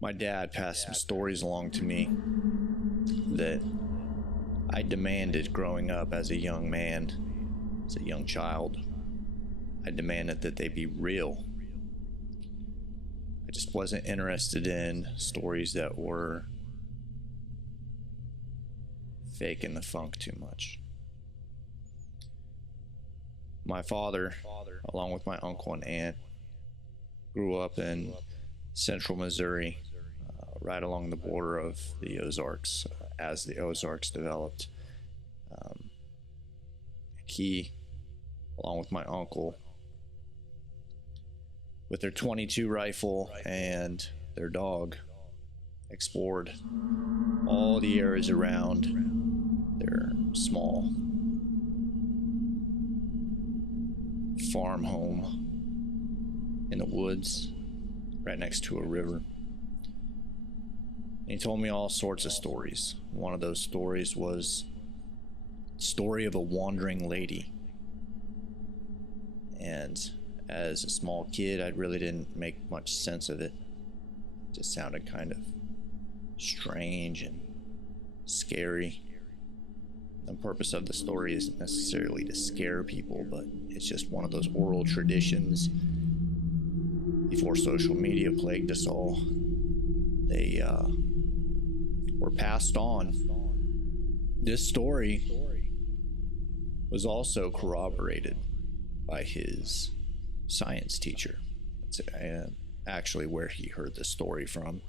My dad passed some stories along to me that I demanded growing up as a young man, as a young child. I demanded that they be real. I just wasn't interested in stories that were faking the funk too much. My father, along with my uncle and aunt, grew up in Central Missouri, right along the border of the Ozarks, as the Ozarks developed. He, along with my uncle, with their .22 rifle and their dog, explored all the areas around their small farm home in the woods right next to a river. And he told me all sorts of stories. One of those stories was the story of a wandering lady. And as a small kid, I really didn't make much sense of it. It just sounded kind of strange and scary. The purpose of the story isn't necessarily to scare people, but it's just one of those oral traditions before social media plagued us all. They were passed on. This story was also corroborated by his science teacher. That's actually where he heard the story from.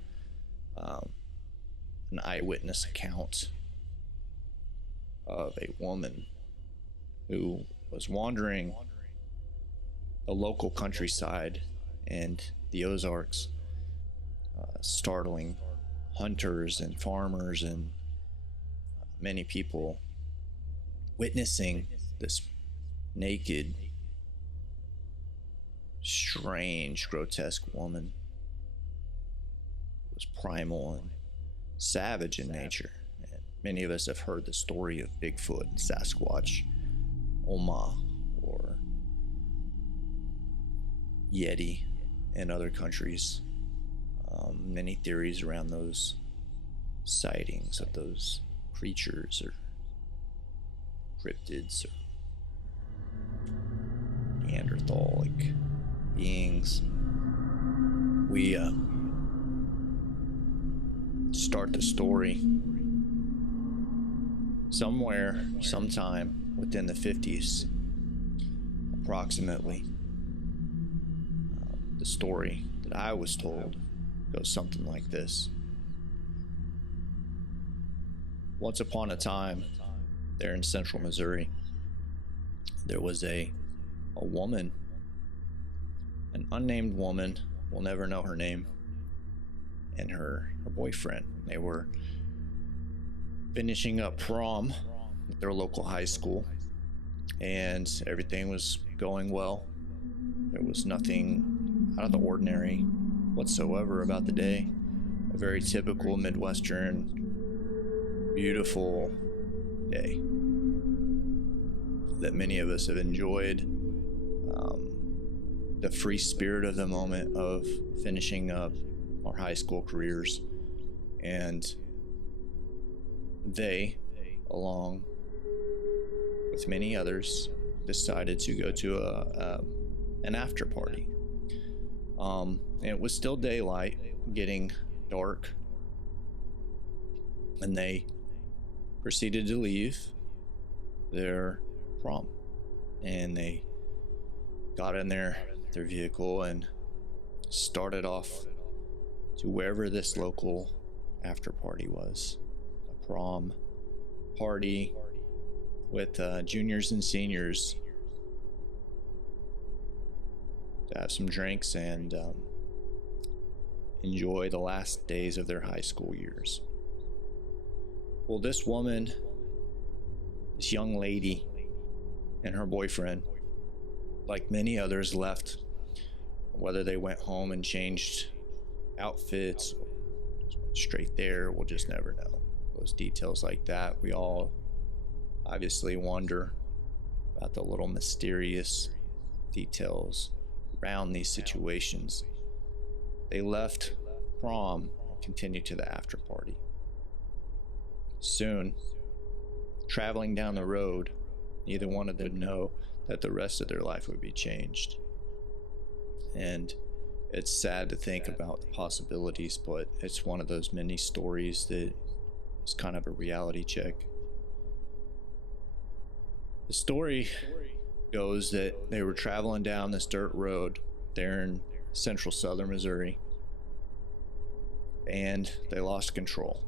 An eyewitness account of a woman who was wandering the local countryside and the Ozarks, startling hunters and farmers and many people, witnessing this naked, strange, grotesque woman. It was primal and savage in nature. And many of us have heard the story of Bigfoot, Sasquatch, Oma, or Yeti in other countries. Many theories around those sightings of those creatures or cryptids or Neanderthal-like beings. We start the story somewhere, sometime within the 50s, approximately. The story that I was told goes something like this. Once upon a time, there in Central Missouri, there was a woman, an unnamed woman, we'll never know her name, and her boyfriend. They were finishing up prom at their local high school, and everything was going well. There was nothing out of the ordinary whatsoever about the day. A very typical Midwestern, beautiful day that many of us have enjoyed. The free spirit of the moment of finishing up our high school careers. And they, along with many others, decided to go to an after party. And it was still daylight, getting dark, and they proceeded to leave their prom. And they got in their vehicle and started off to wherever this local after party was. A prom party with juniors and seniors to have some drinks and enjoy the last days of their high school years. Well, this woman, this young lady, and her boyfriend, like many others, left. Whether they went home and changed outfits, or just went straight there, we'll just never know. Those details like that, we all obviously wonder about the little mysterious details around these situations. They left prom continued to the after party. Soon, traveling down the road, neither one of them know that the rest of their life would be changed. And it's sad to think about the possibilities, but it's one of those many stories that is kind of a reality check. The story goes that they were traveling down this dirt road there in central southern Missouri, and they lost control.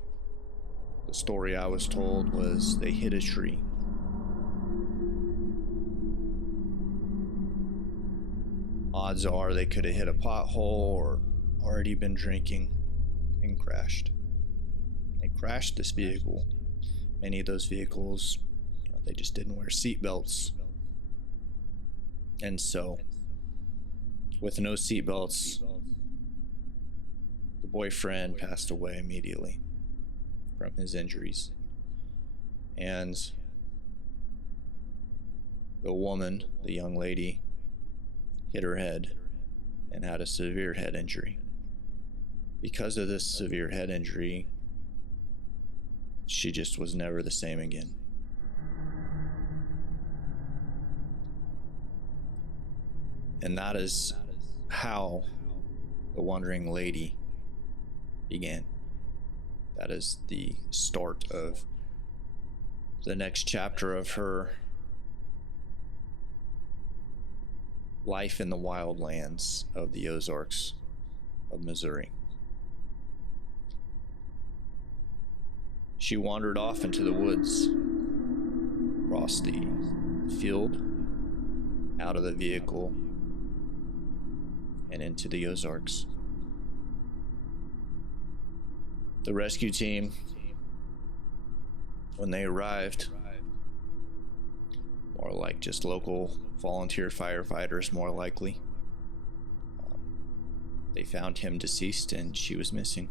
The story I was told was they hit a tree. Odds are they could have hit a pothole or already been drinking and crashed. They crashed this vehicle. Many of those vehicles, they just didn't wear seatbelts. And so, with no seatbelts, the boyfriend passed away immediately from his injuries. And the woman, the young lady, hit her head and had a severe head injury. Because of this severe head injury, she just was never the same again. And that is how the Wandering Lady began. That is the start of the next chapter of her life in the wildlands of the Ozarks of Missouri. She wandered off into the woods, across the field, out of the vehicle, and into the Ozarks. The rescue team, when they arrived, more like just local volunteer firefighters, more likely, they found him deceased and she was missing,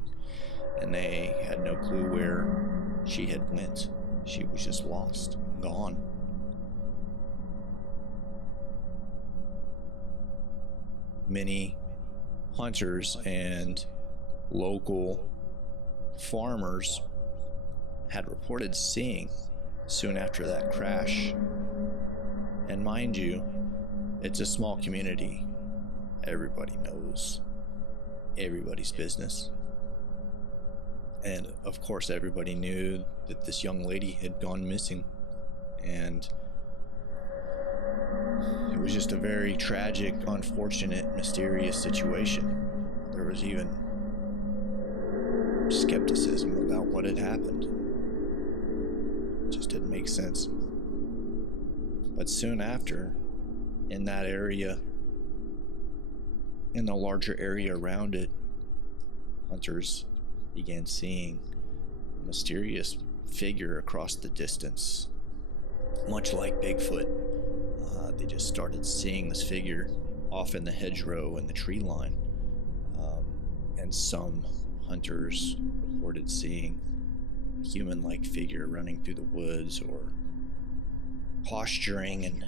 and they had no clue where she had went. She was just lost, gone. Many hunters and local farmers had reported seeing soon after that crash. And mind you, it's a small community. Everybody knows everybody's business. And of course, everybody knew that this young lady had gone missing. And it was just a very tragic, unfortunate, mysterious situation. There was even skepticism about what had happened. It just didn't make sense. But soon after, in that area, in the larger area around it, hunters began seeing a mysterious figure across the distance. Much like Bigfoot, they just started seeing this figure off in the hedgerow and the tree line. And some hunters reported seeing a human-like figure running through the woods or posturing in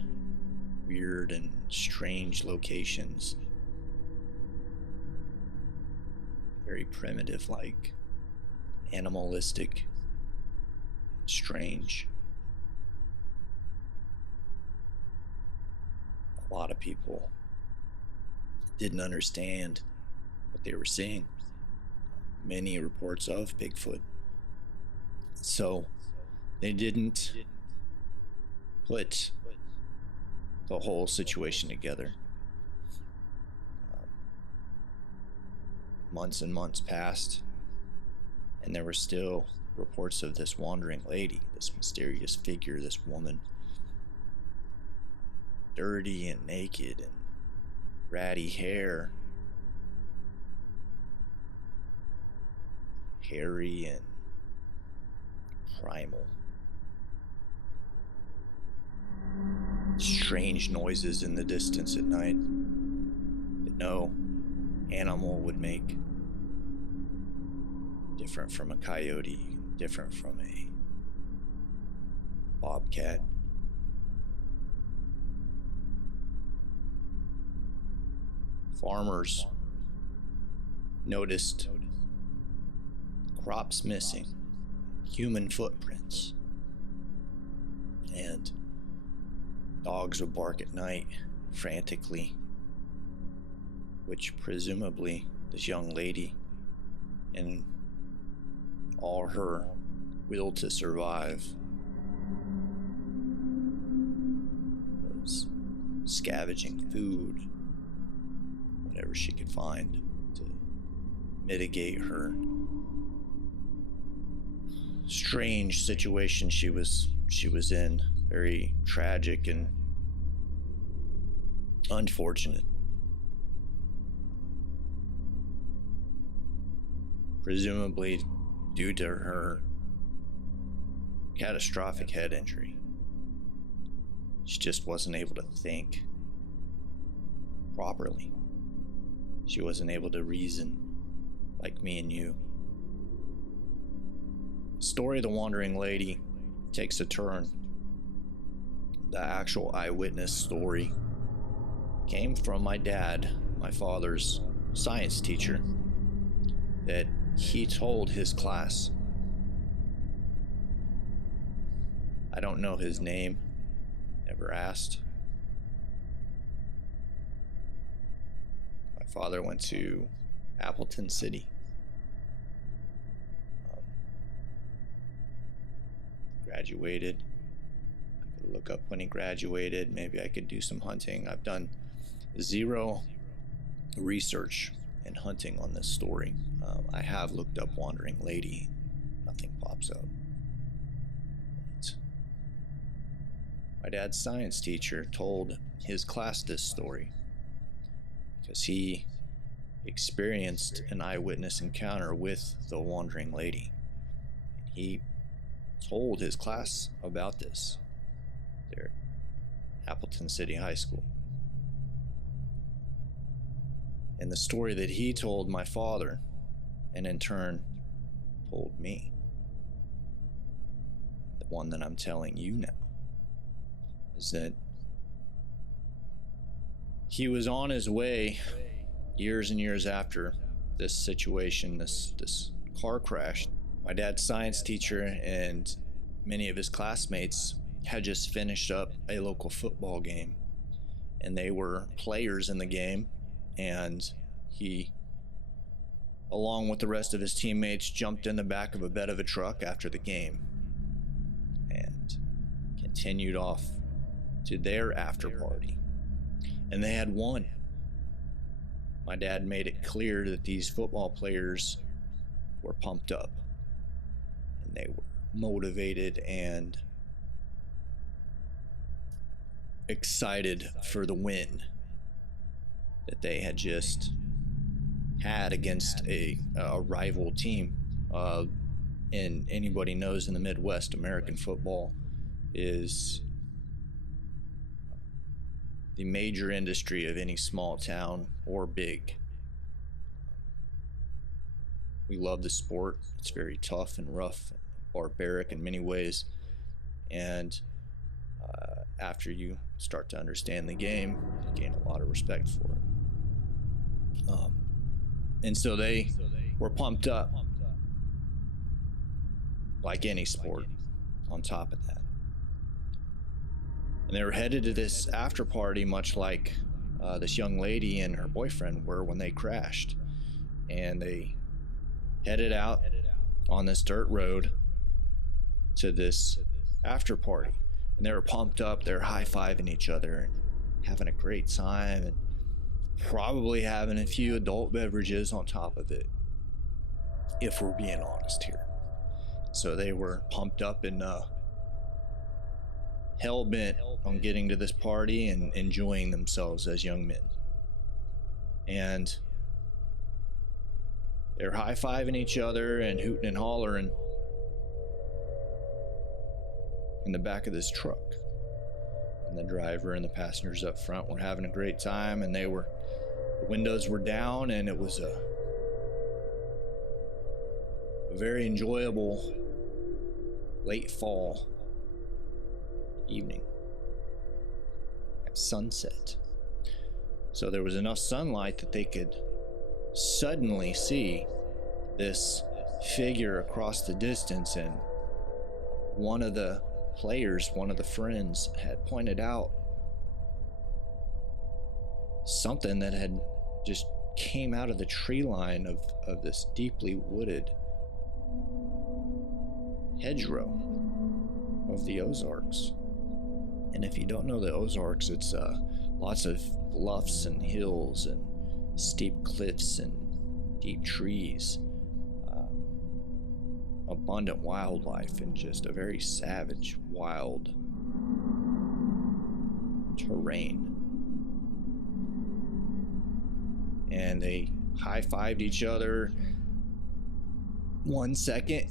weird and strange locations. Very primitive, like animalistic, strange. A lot of people didn't understand what they were seeing. Many reports of Bigfoot. So they didn't put the whole situation together. Months and months passed, and there were still reports of this wandering lady, this mysterious figure, this woman, dirty and naked and ratty hair, hairy and primal. Strange noises in the distance at night that no animal would make. Different from a coyote, different from a bobcat. Farmers noticed crops missing, human footprints, and dogs would bark at night frantically, which presumably this young lady, in all her will to survive, was scavenging food, whatever she could find, to mitigate her strange situation she was in. Very tragic and unfortunate. Presumably due to her catastrophic head injury. She just wasn't able to think properly. She wasn't able to reason like me and you. The story of the wandering lady takes a turn. The actual eyewitness story came from my dad, my father's science teacher, that he told his class. I don't know his name, never asked. My father went to Appleton City. Graduated. I could look up when he graduated. Maybe I could do some hunting. I've done zero research and hunting on this story. I have looked up wandering lady. Nothing pops up. But my dad's science teacher told his class this story because he experienced an eyewitness encounter with the wandering lady. He told his class about this there at Appleton City High School. And the story that he told my father, and in turn told me, the one that I'm telling you now, is that he was on his way years and years after this situation, this car crash. My dad's science teacher and many of his classmates had just finished up a local football game, and they were players in the game, and he, along with the rest of his teammates, jumped in the back of a bed of a truck after the game and continued off to their after party. And they had won. My dad made it clear that these football players were pumped up and they were motivated and excited for the win that they had just had against a rival team. And anybody knows in the Midwest, American football is the major industry of any small town or big. We love the sport. It's very tough and rough, and barbaric in many ways. And after you start to understand the game, you gain a lot of respect for it. And so they were pumped up like any sport on top of that. And they were headed to this after party, much like this young lady and her boyfriend were when they crashed. And they headed out on this dirt road to this after party. And they were pumped up, they were high-fiving each other and having a great time, and probably having a few adult beverages on top of it, if we're being honest here. So they were pumped up and hell-bent on getting to this party and enjoying themselves as young men. And they're high-fiving each other and hooting and hollering in the back of this truck. And the driver and the passengers up front were having a great time, and the windows were down, and it was a very enjoyable late fall evening at sunset. So there was enough sunlight that they could suddenly see this figure across the distance, and one of the players, one of the friends, had pointed out something that had just came out of the tree line of this deeply wooded hedgerow of the Ozarks. And if you don't know the Ozarks, it's lots of bluffs and hills and steep cliffs and deep trees, abundant wildlife, and just a very savage, wild terrain. And they high-fived each other 1 second,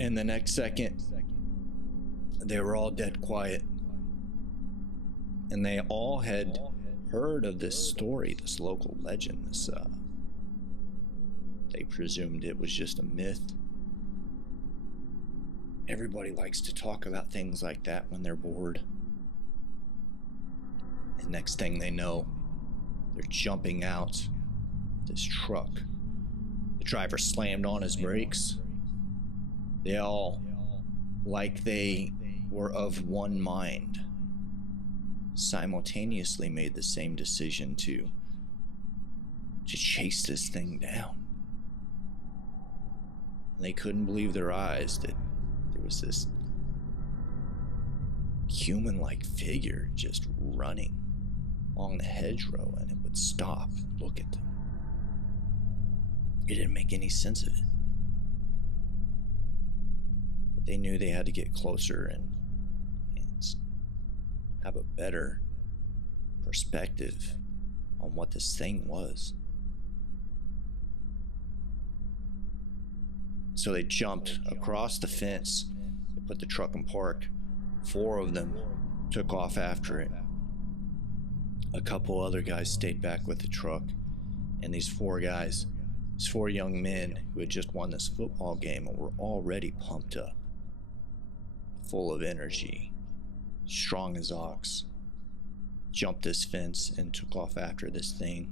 and the next second they were all dead quiet. And they all had heard of this story, this local legend. They presumed it was just a myth. Everybody likes to talk about things like that when they're bored. And next thing they know, they're jumping out of this truck. The driver slammed on his brakes. They all, like they were of one mind, simultaneously made the same decision to chase this thing down. And they couldn't believe their eyes that there was this human-like figure just running along the hedgerow, and it would stop and look at them. It didn't make any sense of it. But they knew they had to get closer and have a better perspective on what this thing was. So they jumped across the fence. They put the truck in park. 4 of them took off after it. A couple other guys stayed back with the truck. And these 4 guys, these 4 young men who had just won this football game and were already pumped up, full of energy, strong as ox, jumped this fence and took off after this thing,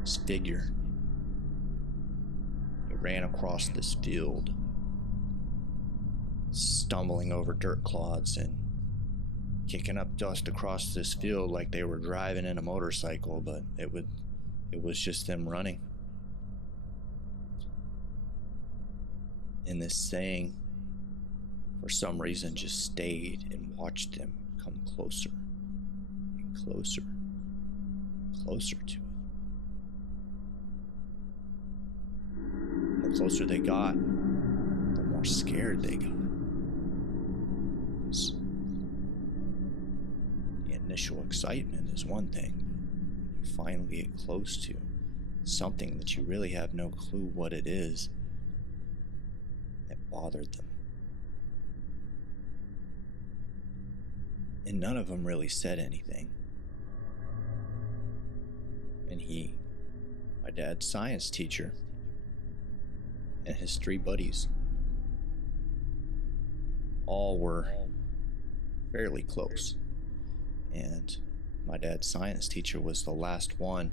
this figure. It ran across this field, stumbling over dirt clods and kicking up dust across this field like they were driving in a motorcycle, but it was just them running. And this thing, for some reason, just stayed and watched them come closer and closer and closer to it. And the closer they got, the more scared they got. Because the initial excitement is one thing, but when you finally get close to something that you really have no clue what it is, it bothered them. And none of them really said anything. And my dad's science teacher, and his 3 buddies, all were fairly close. And my dad's science teacher was the last one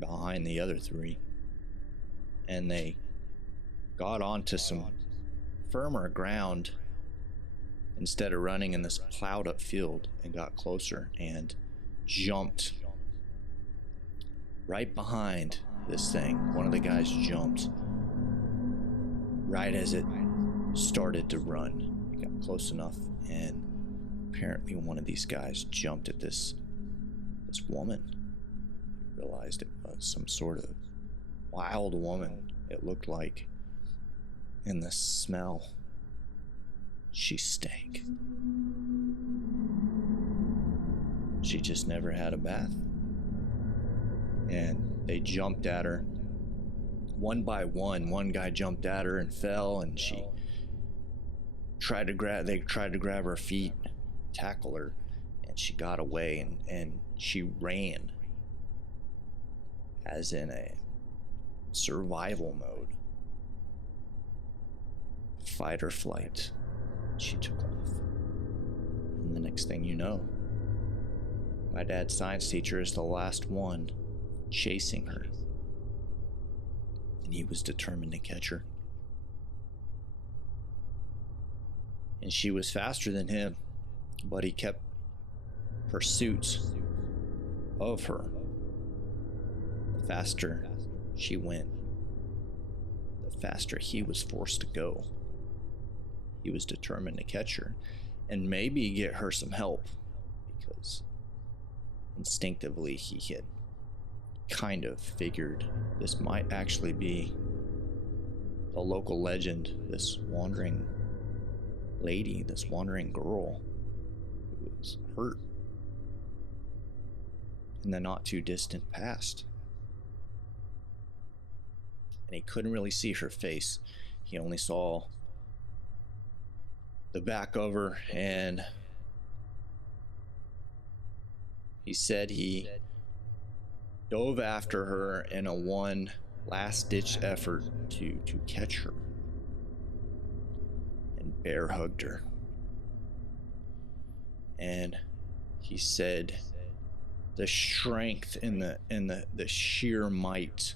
behind the other 3. And they got onto some firmer ground instead of running in this plowed up field, and got closer and jumped right behind this thing. One of the guys jumped right as it started to run. It got close enough, and apparently one of these guys jumped at this woman. He realized it was some sort of wild woman, it looked like. And the smell, she stank. She just never had a bath. And they jumped at her one by one. One guy jumped at her and fell, and they tried to grab her feet, tackle her, and she got away, and she ran, as in a survival mode, fight or flight. She took off. And the next thing you know, my dad's science teacher is the last one chasing her. And he was determined to catch her. and she was faster than him, but he kept pursuit of her. The faster she went, the faster he was forced to go. He was determined to catch her and maybe get her some help, because instinctively he had kind of figured this might actually be the local legend, this wandering lady, this wandering girl who was hurt in the not too distant past. And he couldn't really see her face. He only saw the back of her, and he said he dove after her in a one last-ditch effort to catch her, and bear hugged her. And he said the strength and the sheer might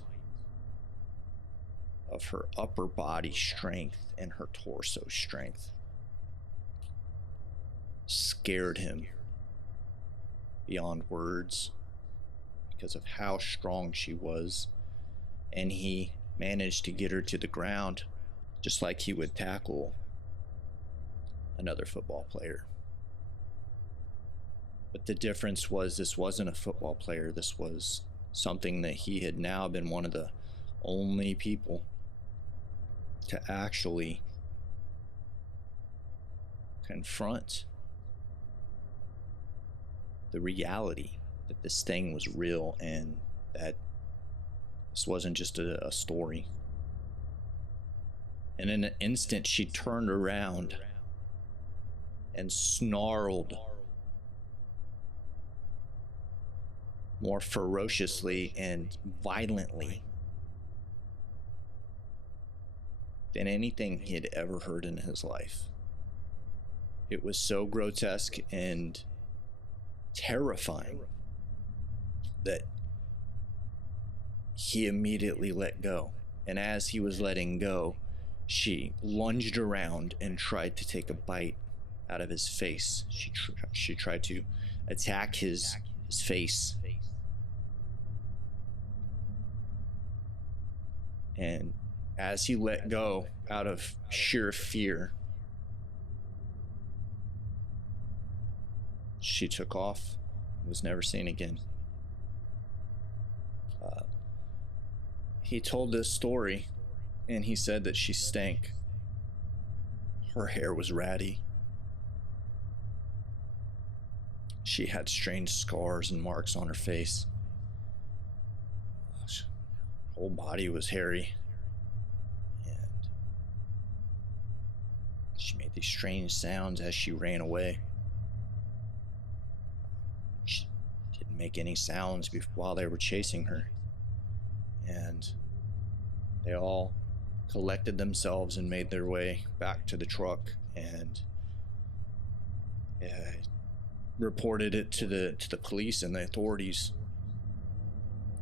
of her upper body strength and her torso strength scared him beyond words because of how strong she was. And he managed to get her to the ground just like he would tackle another football player. But the difference was, this wasn't a football player. This was something that he had now been one of the only people to actually confront the reality that this thing was real, and that this wasn't just a story. And in an instant, she turned around and snarled more ferociously and violently than anything he had ever heard in his life. It was so grotesque and terrifying that he immediately let go. And as he was letting go, she lunged around and tried to take a bite out of his face. She tried to attack his face. And as he let go out of sheer fear, she took off and was never seen again. He told this story, and he said that she stank. Her hair was ratty. She had strange scars and marks on her face. Her whole body was hairy. And she made these strange sounds as she ran away. She didn't make any sounds while they were chasing her. And they all collected themselves and made their way back to the truck, and reported it to the police and the authorities.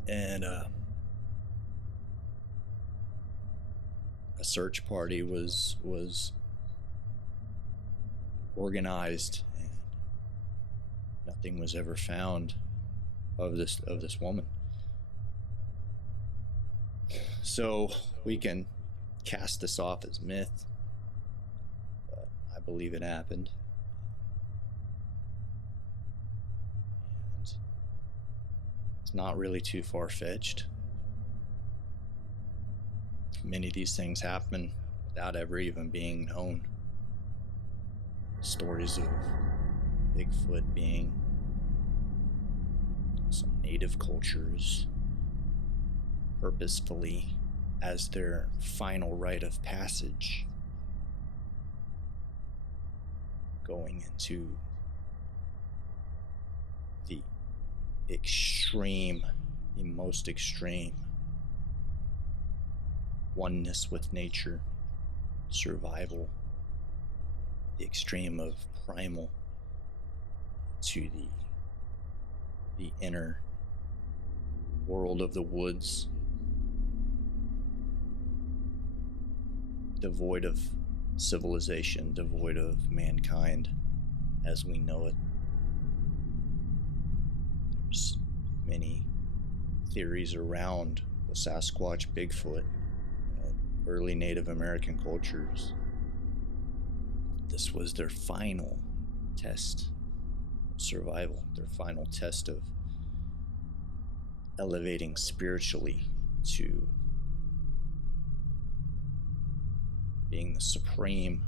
And a search party was organized, and nothing was ever found of this woman. So we can cast this off as myth, but I believe it happened. And it's not really too far-fetched. Many of these things happen without ever even being known. Stories of Bigfoot being some native cultures purposefully, as their final rite of passage, going into the most extreme oneness with nature, survival, the extreme of primal, to the inner world of the woods, devoid of civilization devoid of mankind as we know it. There's many theories around the Sasquatch Bigfoot that early Native American cultures, this was their final test of survival, their final test of elevating spiritually to being the supreme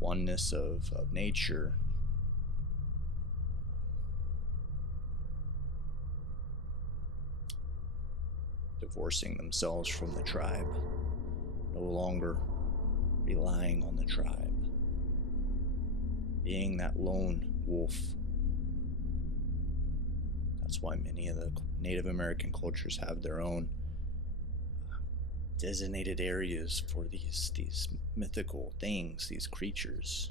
oneness of nature. Divorcing themselves from the tribe, no longer relying on the tribe, being that lone wolf. That's why many of the Native American cultures have their own designated areas for these mythical things, these creatures.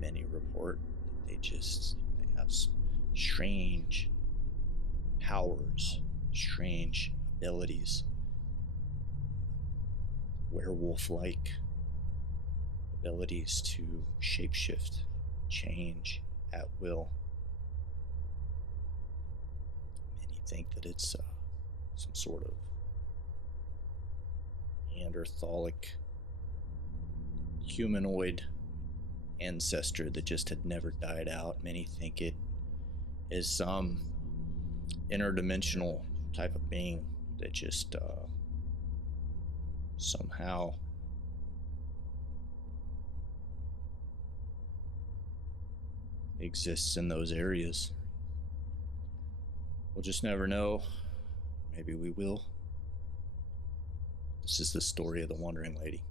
Many report that they have strange powers, strange abilities, werewolf-like abilities to shapeshift, change at will. Many think that it's some sort of Neanderthalic humanoid ancestor that just had never died out. Many think it is some interdimensional type of being that just somehow exists in those areas. We'll just never know. Maybe we will. This is the story of the Wandering Lady.